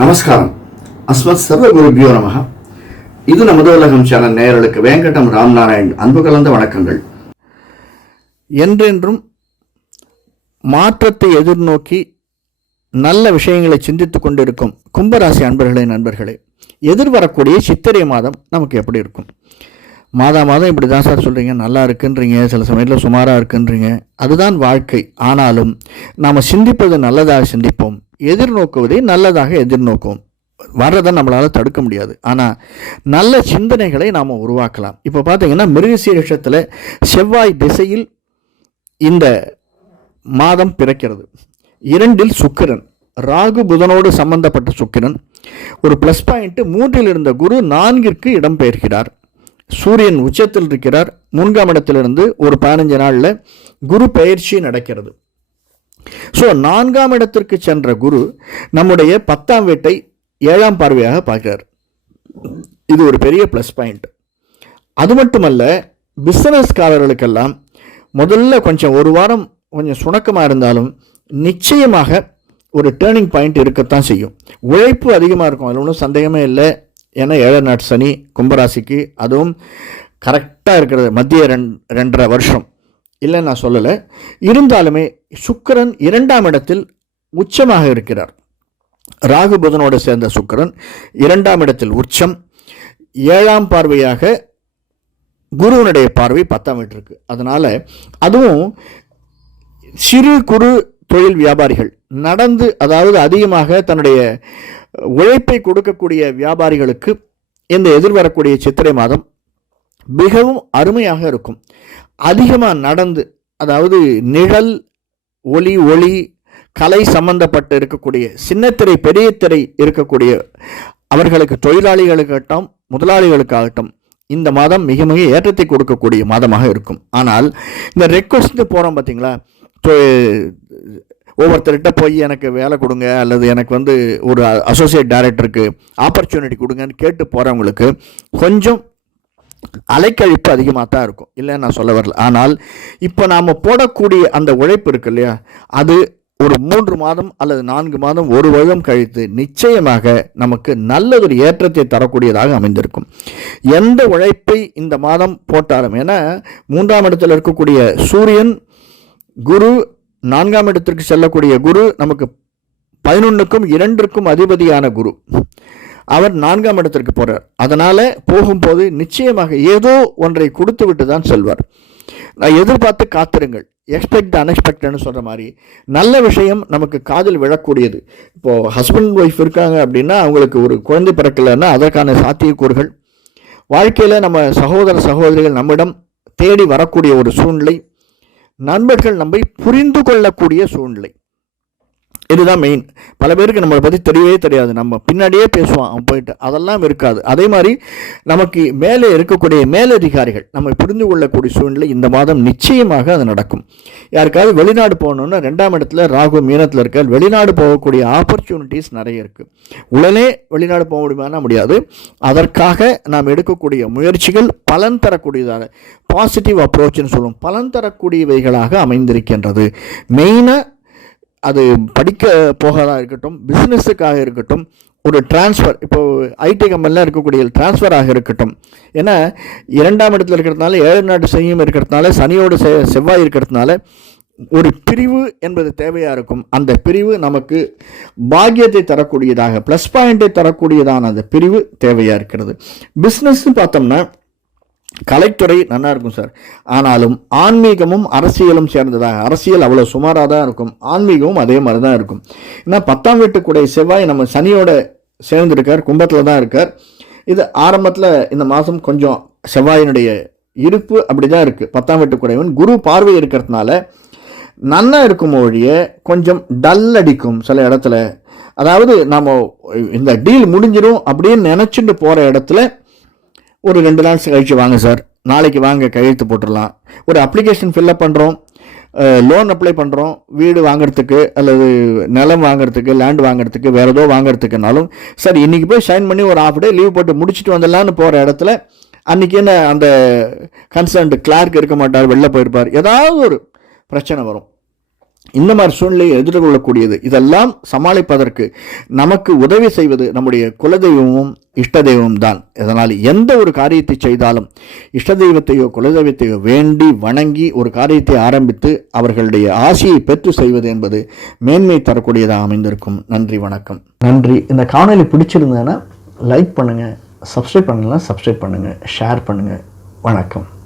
நமஸ்காரம். அஸ்மத் சர்வ குருபியோ நமக இது நமது உலகம் சேனல் நேயர்களுக்கு வேங்கடம் ராம்நாராயண் அன்பு கலந்த வணக்கங்கள். என்றென்றும் மாற்றத்தை எதிர்நோக்கி நல்ல விஷயங்களை சிந்தித்து கொண்டிருக்கும் கும்பராசி அன்பர்களே நண்பர்களே எதிர்வரக்கூடிய சித்திரை மாதம் நமக்கு எப்படி இருக்கும்? மாதா மாதம் இப்படி தான் சார் சொல்கிறீங்க நல்லா இருக்குன்றீங்க. சில சமயத்தில் சுமாராக இருக்குன்றீங்க. அதுதான் வாழ்க்கை. ஆனாலும் நாம் சிந்திப்பது நல்லதாக சிந்திப்போம். எதிர்நோக்குவதை நல்லதாக எதிர்நோக்கும். வர்றதை நம்மளால் தடுக்க முடியாது. ஆனால் நல்ல சிந்தனைகளை நாம் உருவாக்கலாம். இப்போ பார்த்தீங்கன்னா மிருகசீரிஷத்தில் செவ்வாய் திசையில் இந்த மாதம் பிறக்கிறது. இரண்டில் சுக்கிரன். ராகு புதனோடு சம்பந்தப்பட்ட சுக்கிரன். ஒரு ப்ளஸ் பாயிண்ட்டு மூன்றில் இருந்த குரு நான்கிற்கு இடம்பெயர்கிறார். சூரியன் உச்சத்தில் இருக்கிறார். மூன்றாம் இடத்திலிருந்து ஒரு பதினஞ்சு நாளில் குரு பயிற்சி நடக்கிறது. ஸோ நான்காம் இடத்திற்கு சென்ற குரு நம்முடைய பத்தாம் வீட்டை ஏழாம் பார்வையாக பார்க்கிறார். இது ஒரு பெரிய ப்ளஸ் பாயிண்ட் அது மட்டுமல்ல பிஸ்னஸ்காரர்களுக்கெல்லாம் முதல்ல கொஞ்சம் ஒரு வாரம் கொஞ்சம் சுணக்கமாக இருந்தாலும் நிச்சயமாக ஒரு டேர்னிங் பாயிண்ட் இருக்கத்தான் செய்யும். உழைப்பு அதிகமாக இருக்கும். அதில் ஒன்றும் சந்தேகமே இல்லை. ஏன்னா ஏழை நாட்டு சனி கும்பராசிக்கு அதுவும் கரெக்டாக இருக்கிறது. மத்திய ரெண் ரெண்டரை வருஷம். இல்லை நான் சொல்லலை. இருந்தாலுமே சுக்கிரன் இரண்டாம் இடத்தில் உச்சமாக இருக்கிறார். ராகு புதனோடு சேர்ந்த சுக்கரன் இரண்டாம் இடத்தில் உச்சம். ஏழாம் பார்வையாக குருவனுடைய பார்வை பத்தாம் வீட்டிற்கு. அதனால் அதுவும் சிறு குறு தொழில் வியாபாரிகள் நடந்து அதாவது அதிகமாக தன்னுடைய உழைப்பை கொடுக்கக்கூடிய வியாபாரிகளுக்கு இந்த எதிர்வரக்கூடிய சித்திரை மாதம் மிகவும் அருமையாக இருக்கும். அதிகமாக நடந்து அதாவது நிழல் ஒளி ஒளி கலை சம்பந்தப்பட்டு இருக்கக்கூடிய சின்னத்திரை பெரிய திரை இருக்கக்கூடிய அவர்களுக்கு தொழிலாளிகளுக்காகட்டும் முதலாளிகளுக்காகட்டும் இந்த மாதம் மிக மிக ஏற்றத்தை கொடுக்கக்கூடிய மாதமாக இருக்கும். ஆனால் இந்த ரெக்வஸ்ட்டு போகிறோம் பார்த்தீங்களா ஒவ்வொருத்தர்கிட்ட போய் எனக்கு வேலை கொடுங்க அல்லது எனக்கு வந்து ஒரு அசோசியேட் டைரக்டருக்கு ஆப்பர்ச்சுனிட்டி கொடுங்கன்னு கேட்டு போகிறவங்களுக்கு கொஞ்சம் அலைக்கழிப்பு அதிகமாக தான் இருக்கும். இல்லை நான் சொல்ல வரல. ஆனால் இப்போ நாம் போடக்கூடிய அந்த உழைப்பு இருக்கு இல்லையா? அது ஒரு மூன்று மாதம் அல்லது நான்கு மாதம் ஒரு வருடம் கழித்து நிச்சயமாக நமக்கு நல்லதொரு ஏற்றத்தை தரக்கூடியதாக அமைந்திருக்கும். எந்த உழைப்பை இந்த மாதம் போட்டாலும் ஏன்னா மூன்றாம் இடத்தில் இருக்கக்கூடிய சூரியன் குரு நான்காம் இடத்திற்கு செல்லக்கூடிய குரு நமக்கு பதினொன்றுக்கும் இரண்டிற்கும் அதிபதியான குரு. அவர் நான்காம் இடத்திற்கு போகிறார் அதனால் போகும்போது நிச்சயமாக ஏதோ ஒன்றை கொடுத்து விட்டு தான் செல்வார். நான் எதிர்பார்த்து காத்திருங்கள். எக்ஸ்பெக்ட் அன்எக்ஸ்பெக்டட்னு சொல்கிற மாதிரி நல்ல விஷயம் நமக்கு காதில் விழக்கூடியது. இப்போது ஹஸ்பண்ட் ஒய்ஃப் இருக்காங்க அப்படின்னா அவங்களுக்கு ஒரு குழந்தை பிறக்கலைன்னா அதற்கான சாத்தியக்கூறுகள். வாழ்க்கையில் நம்ம சகோதர சகோதரிகள் நம்மிடம் தேடி வரக்கூடிய ஒரு சூழ்நிலை. நண்பர்கள் நம்மை புரிந்து கொள்ளக்கூடிய சூழ்நிலை. இதுதான் மெயின் பல பேருக்கு நம்மளை பற்றி தெரியவே தெரியாது. நம்ம பின்னாடியே பேசுவான் அவன் போயிட்டு. அதெல்லாம் இருக்காது. அதே மாதிரி நமக்கு மேலே இருக்கக்கூடிய மேலதிகாரிகள் நம்ம புரிந்து கொள்ளக்கூடிய சூழ்நிலை இந்த மாதம் நிச்சயமாக அது நடக்கும். யாருக்காவது வெளிநாடு போகணுன்னா ரெண்டாம் இடத்துல ராகு மீனத்தில் இருக்க வெளிநாடு போகக்கூடிய ஆப்பர்ச்சுனிட்டிஸ் நிறைய இருக்குது உடனே வெளிநாடு போக முடியுமானா முடியாது. அதற்காக நாம் எடுக்கக்கூடிய முயற்சிகள் பலன் தரக்கூடியதாக பாசிட்டிவ் அப்ரோச்னு சொல்லுவோம். பலன் தரக்கூடியவைகளாக அமைந்திருக்கின்றது. மெயினாக அது படிக்க போகதாக இருக்கட்டும் பிஸ்னஸுக்காக இருக்கட்டும் ஒரு டிரான்ஸ்ஃபர் இப்போது ஐடி கம்பெனியில் இருக்கக்கூடிய டிரான்ஸ்ஃபராக இருக்கட்டும். ஏன்னா இரண்டாம் இடத்துல இருக்கிறதுனால ஏழு நாட்டு சனியும் இருக்கிறதுனால சனியோடு செ செவ்வாய் இருக்கிறதுனால ஒரு பிரிவு என்பது தேவையாக இருக்கும். அந்த பிரிவு நமக்கு பாக்கியத்தை தரக்கூடியதாக ப்ளஸ் பாயிண்ட்டை தரக்கூடியதான அந்த பிரிவு தேவையாக இருக்கிறது. பிஸ்னஸ்ன்னு பார்த்தோம்னா கலைத்துறை நல்லா இருக்கும் சார். ஆனாலும் ஆன்மீகமும் அரசியலும் சேர்ந்ததாக அரசியல் அவ்வளோ சுமாராக தான் இருக்கும். ஆன்மீகமும் அதே மாதிரி தான் இருக்கும். ஏன்னா பத்தாம் வீட்டுக்குடைய செவ்வாய் நம்ம சனியோட சேர்ந்திருக்கார் கும்பத்தில் தான் இருக்கார். இது ஆரம்பத்தில் இந்த மாதம் கொஞ்சம் செவ்வாயினுடைய இருப்பு அப்படி தான் இருக்குது பத்தாம் வீட்டுக்குடையவன் குரு பார்வை இருக்கிறதுனால நல்லா இருக்கும் ஒழிய கொஞ்சம் டல் அடிக்கும் சில இடத்துல. அதாவது நாம் இந்த டீல் முடிஞ்சிடும் அப்படின்னு நினச்சிட்டு போகிற இடத்துல ஒரு ரெண்டு நாள் கழித்து வாங்க சார் நாளைக்கு வாங்க கையெழுத்து போட்டுடலாம். ஒரு அப்ளிகேஷன் ஃபில்அப் பண்ணுறோம் லோன் அப்ளை பண்ணுறோம் வீடு வாங்குறதுக்கு அல்லது நிலம் வாங்குறதுக்கு லேண்ட் வாங்குறதுக்கு வேறு ஏதோ வாங்குறதுக்குனாலும் சார் இன்றைக்கி போய் சைன் பண்ணி ஒரு ஆஃப் டே லீவ் போட்டு முடிச்சுட்டு வந்துடலான்னு போகிற இடத்துல அன்றைக்கி என்ன அந்த கன்சர்ன்டு கிளார்க் இருக்க மாட்டார் வெளில போயிருப்பார். ஏதாவது ஒரு பிரச்சனை வரும். இந்த மாதிரி சூழ்நிலையை எதிர்கொள்ளக்கூடியது இதெல்லாம் சமாளிப்பதற்கு நமக்கு உதவி செய்வது நம்முடைய குலதெய்வமும் இஷ்ட தெய்வமும் தான். இதனால் எந்த ஒரு காரியத்தை செய்தாலும் இஷ்ட தெய்வத்தையோ குலதெய்வத்தையோ வேண்டி வணங்கி ஒரு காரியத்தை ஆரம்பித்து அவர்களுடைய ஆசையை பெற்று செய்வது என்பது மேன்மை தரக்கூடியதாக அமைந்திருக்கும். நன்றி வணக்கம். நன்றி. இந்த காணொலி பிடிச்சிருந்தேன்னா லைக் பண்ணுங்கள் சப்ஸ்கிரைப் பண்ணலாம் சப்ஸ்கிரைப் பண்ணுங்கள் ஷேர் பண்ணுங்கள் வணக்கம்.